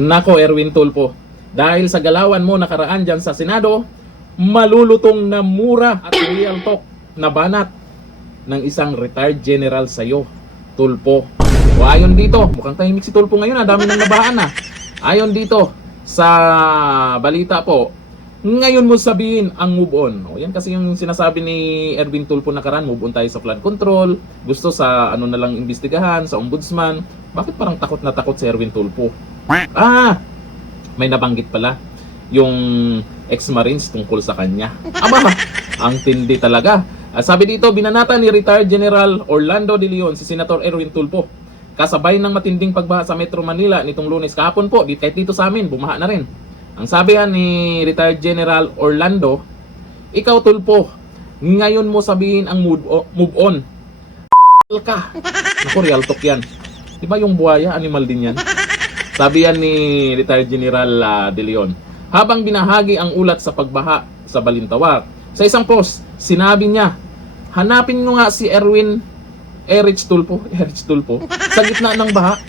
Nako, Erwin Tulfo, dahil sa galawan mo nakaraan dyan sa Senado, malulutong na mura at real talk na banat ng isang retired general sa'yo, Tulfo. O ayon dito, mukhang tahimik si Tulfo ngayon, dami nang nabahaan na. Ayon dito sa balita po, ngayon mo sabihin ang move on. O yan kasi yung sinasabi ni Erwin Tulfo nakaraan, move on tayo sa flood control, gusto sa ano na lang imbestigahan, sa ombudsman. Bakit parang takot na takot si Erwin Tulfo? May nabanggit pala yung ex-marines tungkol sa kanya. Aba, ang tindi talaga. Sabi dito, binanata ni retired General Orlando De Leon si Senator Erwin Tulfo kasabay ng matinding pagbaha sa Metro Manila nitong Lunes. Kahapon po, kahit dito sa amin, bumaha na rin. Ang sabi ni retired General Orlando, ikaw Tulfo, ngayon mo sabihin ang move on. Ka. Naku, real talk yan. Diba yung buhaya, animal din yan? Sabi yan ni retired General De Leon. Habang binahagi ang ulat sa pagbaha sa Balintawak, sa isang post, sinabi niya, hanapin mo nga si Erich Tulfo sa gitna ng baha.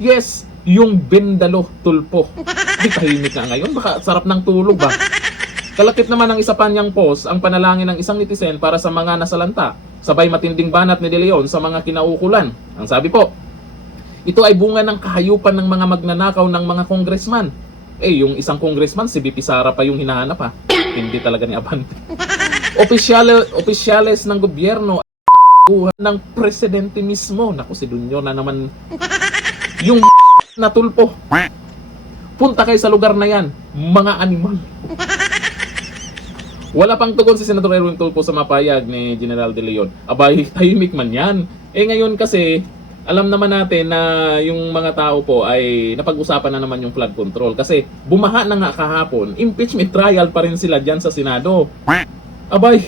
Yes, yung Bendalo Tulfo. Ay, tahimik na ngayon. Baka sarap ng tulog ba? Kalakip naman ng isa pa niyang post ang panalangin ng isang netizen para sa mga nasalanta. Sabay matinding banat ni De Leon sa mga kinaukulan. Ang sabi po, ito ay bunga ng kahayupan ng mga magnanakaw ng mga congressman. Yung isang congressman, si BP Sara pa yung hinahanap ha. Hindi talaga ni Abante. Opisyales ng gobyerno ng presidente mismo. Naku, si Dunyo na naman. Yung na Tulfo. Punta kayo sa lugar na yan, mga animal. Wala pang tugon si Senator Erwin Tulfo sa mapayag ni General De Leon. Abay, tahimik man yan. Ngayon kasi, alam naman natin na yung mga tao po ay napag-usapan na naman yung flood control. Kasi bumaha na nga kahapon, impeachment trial pa rin sila dyan sa Senado. Abay,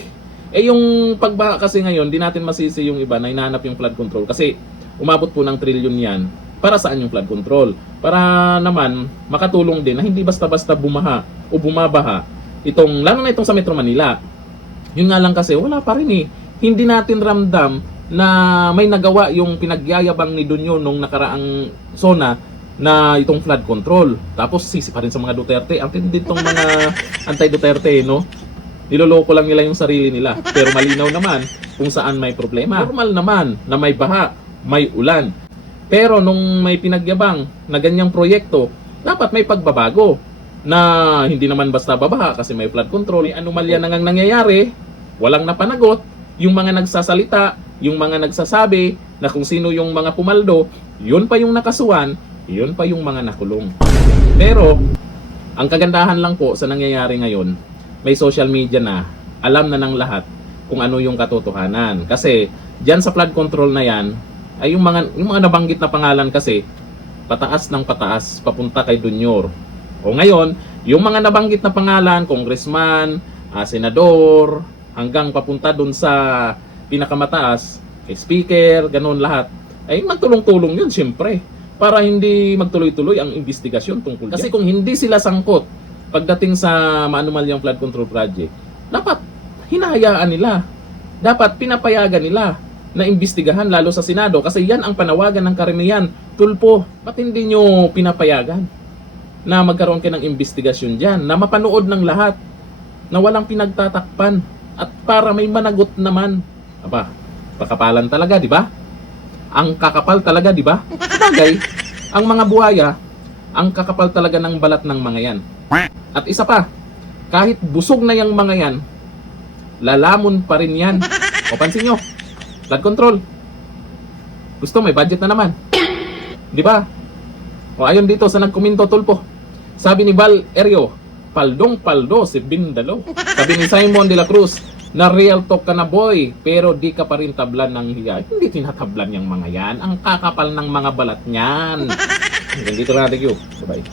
yung pagbaha kasi ngayon, di natin masisi yung iba na hinahanap yung flood control. Kasi umabot po ng trilyon yan. Para saan yung flood control? Para naman makatulong din na hindi basta-basta bumaha o bumabaha lalo na itong sa Metro Manila. Yun nga lang kasi wala pa rin hindi natin ramdam na may nagawa yung pinagyayabang ni Dunyo nung nakaraang SONA na itong flood control. Tapos sisi pa rin sa mga Duterte. Ang tindi itong mga anti-Duterte, no? Niloloko lang nila yung sarili nila. Pero malinaw naman kung saan may problema. Normal naman na may baha, may ulan. Pero nung may pinagyabang na ganyang proyekto, dapat may pagbabago na hindi naman basta babaha kasi may flood control. Anomalya na ngang nangyayari, walang napanagot, yung mga nagsasalita, yung mga nagsasabi na kung sino yung mga pumaldo, yun pa yung nakasuhan, yun pa yung mga nakulong. Pero, ang kagandahan lang po sa nangyayari ngayon, may social media na, alam na ng lahat kung ano yung katotohanan. Kasi, dyan sa flood control na yan, ay yung mga nabanggit na pangalan kasi, pataas ng pataas, papunta kay Dunyor. O ngayon, yung mga nabanggit na pangalan, congressman, senador, hanggang papunta dun sa pinakamataas, kay speaker, ganun lahat, ay magtulong-tulong yun siyempre para hindi magtuloy-tuloy ang investigasyon tungkol dyan. Kasi kung hindi sila sangkot pagdating sa maanumalyang flood control project, dapat hinahayaan nila, dapat pinapayagan nila na imbestigahan lalo sa Senado kasi yan ang panawagan ng karamihan. Tulfo, ba't hindi nyo pinapayagan na magkaroon kayo ng investigasyon dyan, na mapanood ng lahat, na walang pinagtatakpan at para may managot naman. Aba, pakapalan talaga, di ba? Ang kakapal talaga, di ba? Sabagay, ang mga buhaya, ang kakapal talaga ng balat ng mga yan. At isa pa, kahit busog na yung mga yan, lalamon pa rin yan. O pansin nyo, flood control. Gusto, may budget na naman. Di ba? O ayon dito sa nagkomento, Tulfo, sabi ni Val Erio, paldong-paldo si Bendalo. Sabi ni Simon de la Cruz, na real talk ka na boy, pero di ka pa rin tablan ng hiya. Hindi tinatablan yung mga yan. Ang kakapal ng mga balat niyan. Ganito na natin yun. Bye-bye.